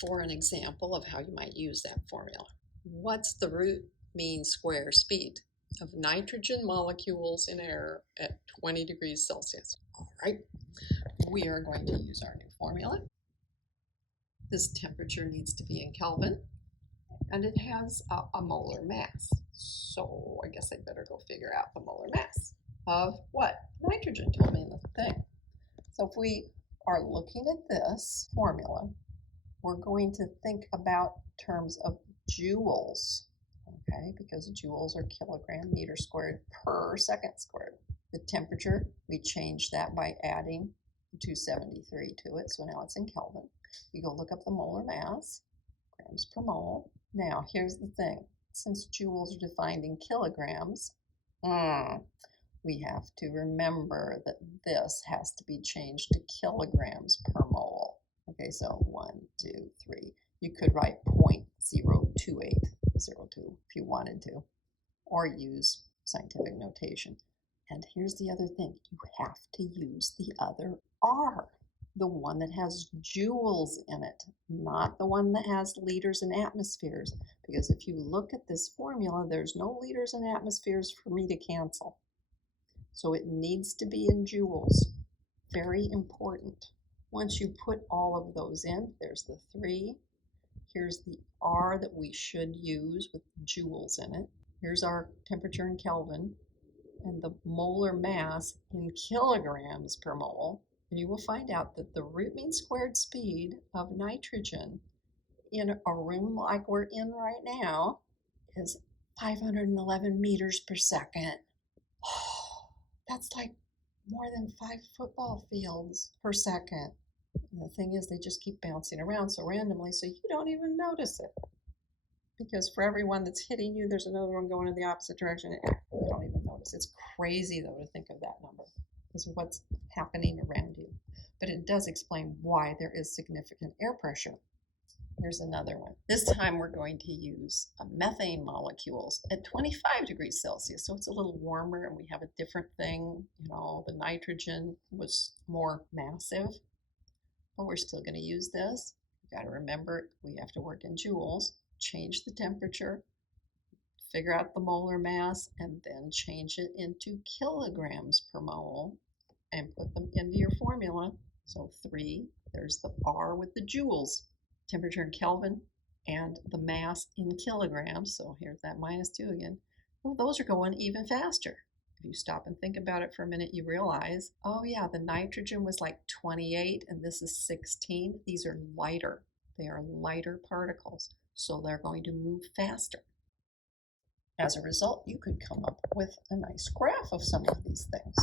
for an example of how you might use that formula. What's the root mean square speed of nitrogen molecules in air at 20 degrees Celsius? All right, we are going to use our new formula. This temperature needs to be in Kelvin, and it has a molar mass. So I guess I better go figure out the molar mass of what? Nitrogen told me in the thing. So if we are looking at this formula, we're going to think about terms of joules, okay, because joules are kilogram meter squared per second squared. The temperature, we change that by adding 273 to it, so now it's in Kelvin. You go look up the molar mass, grams per mole. Now, here's the thing. Since joules are defined in kilograms, we have to remember that this has to be changed to kilograms per mole. Okay, so 1, 2, 3. You could write 0.02802 if you wanted to, or use scientific notation. And here's the other thing. You have to use the other R, the one that has joules in it, not the one that has liters and atmospheres. Because if you look at this formula, there's no liters and atmospheres for me to cancel. So it needs to be in joules. Very important. Once you put all of those in, there's the 3. Here's the R that we should use with joules in it. Here's our temperature in Kelvin and the molar mass in kilograms per mole. And you will find out that the root mean squared speed of nitrogen in a room like we're in right now is 511 meters per second. That's like more than 5 football fields per second. And the thing is, they just keep bouncing around so randomly, so you don't even notice it. Because for every one that's hitting you, there's another one going in the opposite direction. You don't even notice. It's crazy, though, to think of that number because of what's happening around you. But it does explain why there is significant air pressure. Here's another one. This time we're going to use methane molecules at 25 degrees Celsius. So it's a little warmer and we have a different thing. You know, the nitrogen was more massive, but we're still going to use this. You got to remember, we have to work in joules, change the temperature, figure out the molar mass, and then change it into kilograms per mole and put them into your formula. So 3, there's the R with the joules. Temperature in Kelvin and the mass in kilograms. So here's that -2 again. Well, those are going even faster. If you stop and think about it for a minute, you realize, oh yeah, the nitrogen was like 28 and this is 16. These are lighter. They are lighter particles, so they're going to move faster. As a result, you could come up with a nice graph of some of these things.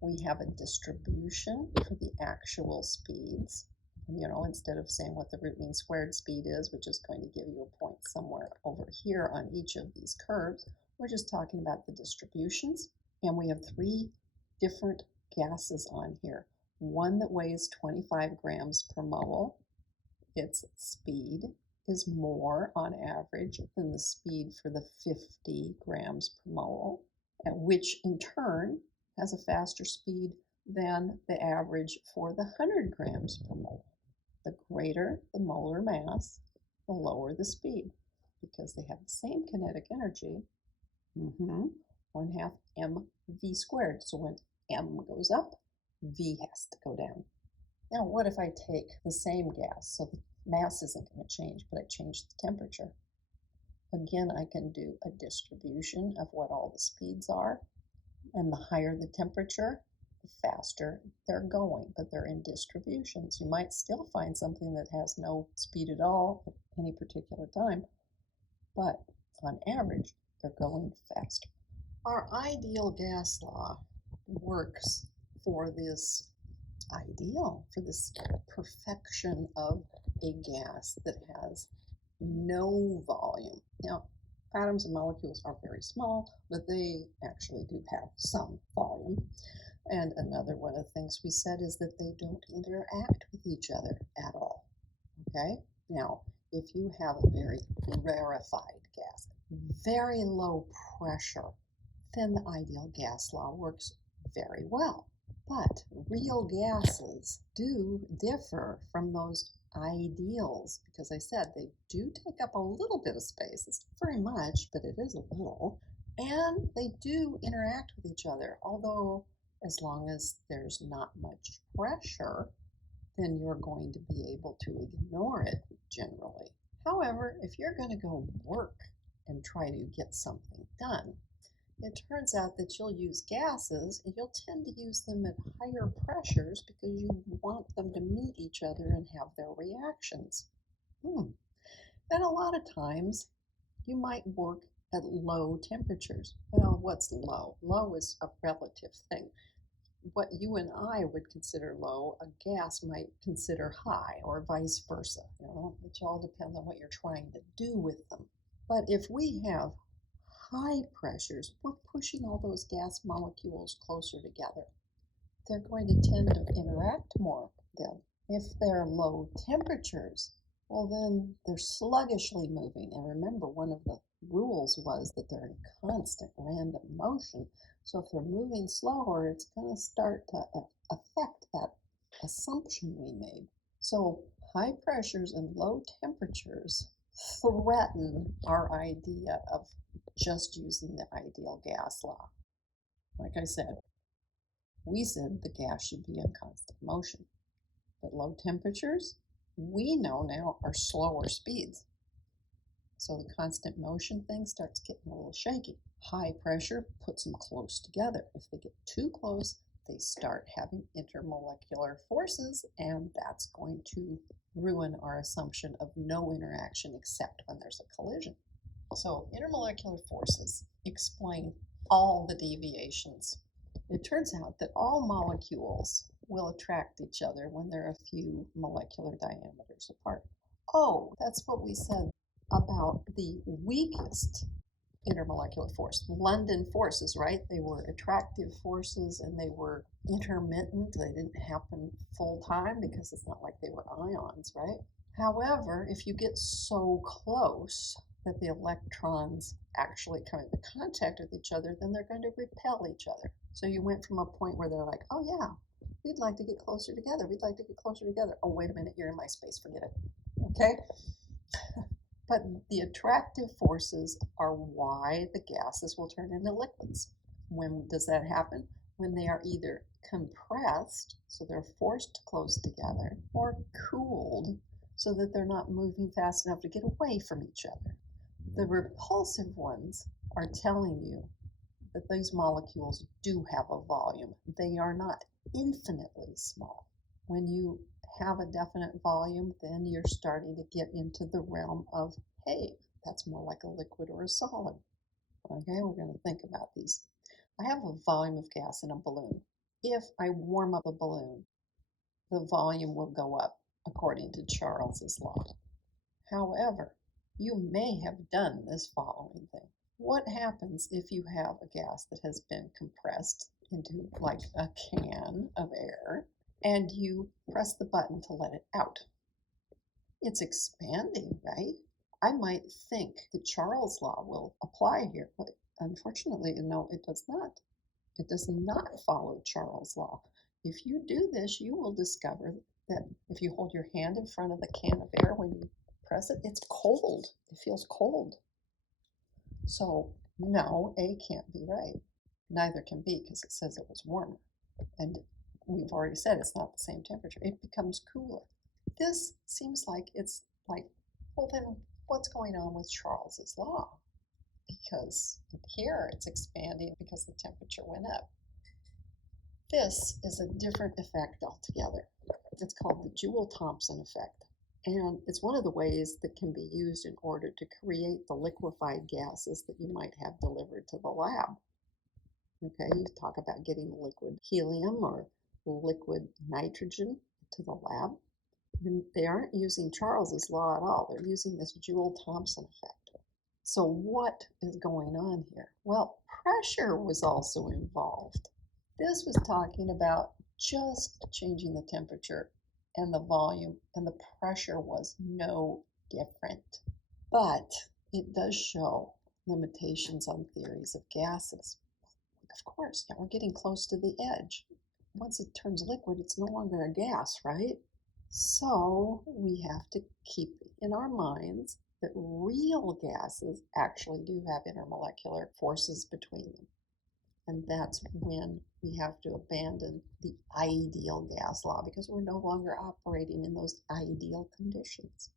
We have a distribution for the actual speeds. You know, instead of saying what the root mean squared speed is, which is going to give you a point somewhere over here on each of these curves, we're just talking about the distributions. And we have 3 different gases on here. One that weighs 25 grams per mole. Its speed is more on average than the speed for the 50 grams per mole, which in turn has a faster speed than the average for the 100 grams per mole. The greater the molar mass, the lower the speed, because they have the same kinetic energy, 1/2 mv squared. So when m goes up, v has to go down. Now what if I take the same gas? So the mass isn't going to change, but I change the temperature. Again, I can do a distribution of what all the speeds are, and the higher the temperature, the faster they're going, but they're in distributions. You might still find something that has no speed at all at any particular time, but on average, they're going faster. Our ideal gas law works for this perfection of a gas that has no volume. Now, atoms and molecules are very small, but they actually do have some volume. And another one of the things we said is that they don't interact with each other at all. Okay? Now, if you have a very rarefied gas, very low pressure, then the ideal gas law works very well. But real gases do differ from those ideals, because I said they do take up a little bit of space. It's not very much, but it is a little. And they do interact with each other, although as long as there's not much pressure, then you're going to be able to ignore it generally. However, if you're going to go work and try to get something done, it turns out that you'll use gases and you'll tend to use them at higher pressures because you want them to meet each other and have their reactions. And a lot of times you might work at low temperatures. Well, what's low? Low is a relative thing. What you and I would consider low, a gas might consider high, or vice versa. It all depends on what you're trying to do with them. But if we have high pressures, we're pushing all those gas molecules closer together. They're going to tend to interact more then. If they're low temperatures, well, then they're sluggishly moving. And remember, one of the rules was that they're in constant random motion. So if they're moving slower, it's going to start to affect that assumption we made. So high pressures and low temperatures threaten our idea of just using the ideal gas law. Like I said, we said the gas should be in constant motion. But low temperatures, we know now, are slower speeds. So the constant motion thing starts getting a little shaky. High pressure puts them close together. If they get too close, they start having intermolecular forces, and that's going to ruin our assumption of no interaction except when there's a collision. So intermolecular forces explain all the deviations. It turns out that all molecules will attract each other when they're a few molecular diameters apart. Oh, that's what we said about the weakest intermolecular force. London forces, right? They were attractive forces and they were intermittent. They didn't happen full time because it's not like they were ions, right? However, if you get so close that the electrons actually come into contact with each other, then they're going to repel each other. So you went from a point where they're like, oh yeah, we'd like to get closer together. We'd like to get closer together. Oh, wait a minute, you're in my space. Forget it. Okay? But the attractive forces are why the gases will turn into liquids. When does that happen? When they are either compressed, so they're forced close together, or cooled, so that they're not moving fast enough to get away from each other. The repulsive ones are telling you that these molecules do have a volume. They are not infinitely small. When you have a definite volume, then you're starting to get into the realm of, hey, that's more like a liquid or a solid. Okay, we're going to think about these. I have a volume of gas in a balloon. If I warm up a balloon, the volume will go up according to Charles's law. However, you may have done this following thing. What happens if you have a gas that has been compressed into like a can of air and you press the button to let it out? It's expanding, right? I might think that Charles' law will apply here, but unfortunately, no, it does not. It does not follow Charles' law. If you do this, you will discover that if you hold your hand in front of the can of air when you press it, it's cold. It feels cold. So no, A can't be right. Neither can B because it says it was warmer. And we've already said it's not the same temperature. It becomes cooler. This seems like it's like, well then what's going on with Charles's law? Because here it's expanding because the temperature went up. This is a different effect altogether. It's called the Joule-Thompson effect. And it's one of the ways that can be used in order to create the liquefied gases that you might have delivered to the lab. Okay, you talk about getting liquid helium or liquid nitrogen to the lab. And they aren't using Charles's law at all. They're using this Joule-Thompson effect. So what is going on here? Well, pressure was also involved. This was talking about just changing the temperature and the volume, and the pressure was no different. But it does show limitations on theories of gases. Of course, now we're getting close to the edge. Once it turns liquid, it's no longer a gas, right? So we have to keep in our minds that real gases actually do have intermolecular forces between them. And that's when we have to abandon the ideal gas law because we're no longer operating in those ideal conditions.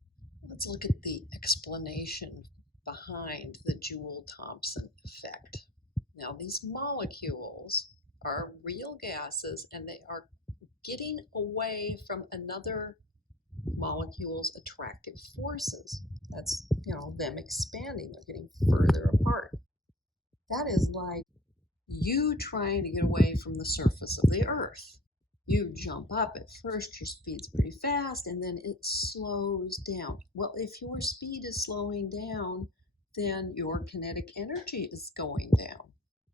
Let's look at the explanation behind the Joule-Thompson effect. Now, these molecules are real gases and they are getting away from another molecule's attractive forces. That's, them expanding, they're getting further apart. That is like you trying to get away from the surface of the earth. You jump up at first, your speed's pretty fast, and then it slows down. Well, if your speed is slowing down, then your kinetic energy is going down.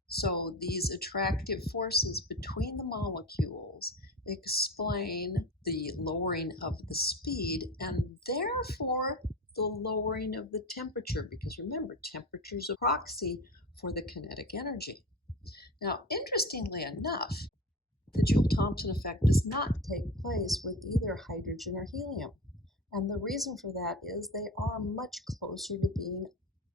So these attractive forces between the molecules explain the lowering of the speed and therefore the lowering of the temperature, because remember, temperature is a proxy for the kinetic energy. Now, interestingly enough, the Joule-Thomson effect does not take place with either hydrogen or helium. And the reason for that is they are much closer to being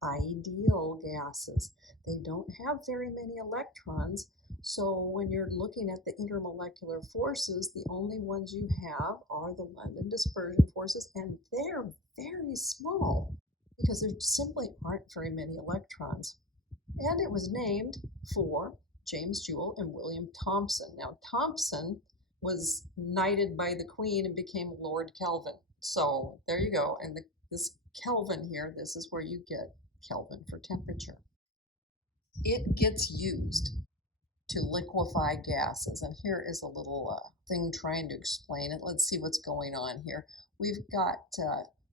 ideal gases. They don't have very many electrons, so when you're looking at the intermolecular forces, the only ones you have are the London dispersion forces, and they're very small because there simply aren't very many electrons. And it was named for James Joule and William Thomson. Now, Thomson was knighted by the Queen and became Lord Kelvin. So there you go. And this Kelvin here, this is where you get Kelvin for temperature. It gets used to liquefy gases. And here is a little thing trying to explain it. Let's see what's going on here. We've got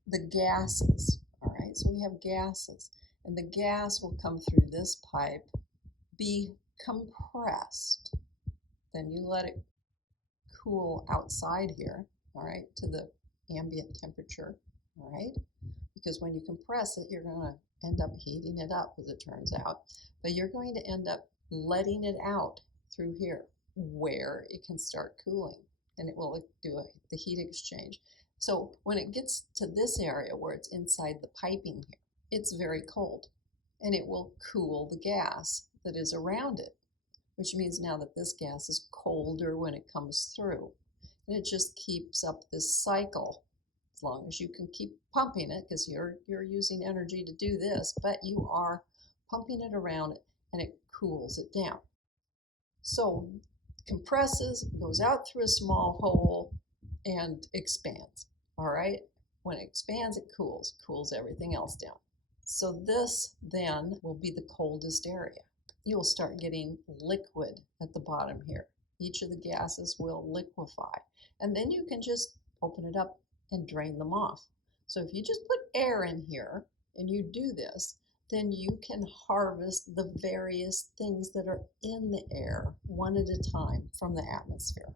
the gases. All right, so we have gases. And the gas will come through this pipe, be compressed. Then you let it cool outside here, all right, to the ambient temperature, all right? Because when you compress it, you're going to end up heating it up, as it turns out. But you're going to end up letting it out through here where it can start cooling, and it will do the heat exchange. So when it gets to this area where it's inside the piping here, it's very cold, and it will cool the gas that is around it, which means now that this gas is colder when it comes through. And it just keeps up this cycle as long as you can keep pumping it, because you're using energy to do this, but you are pumping it around it and it cools it down. So compresses, goes out through a small hole and expands, all right? When it expands, it cools everything else down. So this then will be the coldest area. You'll start getting liquid at the bottom here. Each of the gases will liquefy. And then you can just open it up and drain them off. So if you just put air in here and you do this, then you can harvest the various things that are in the air one at a time from the atmosphere.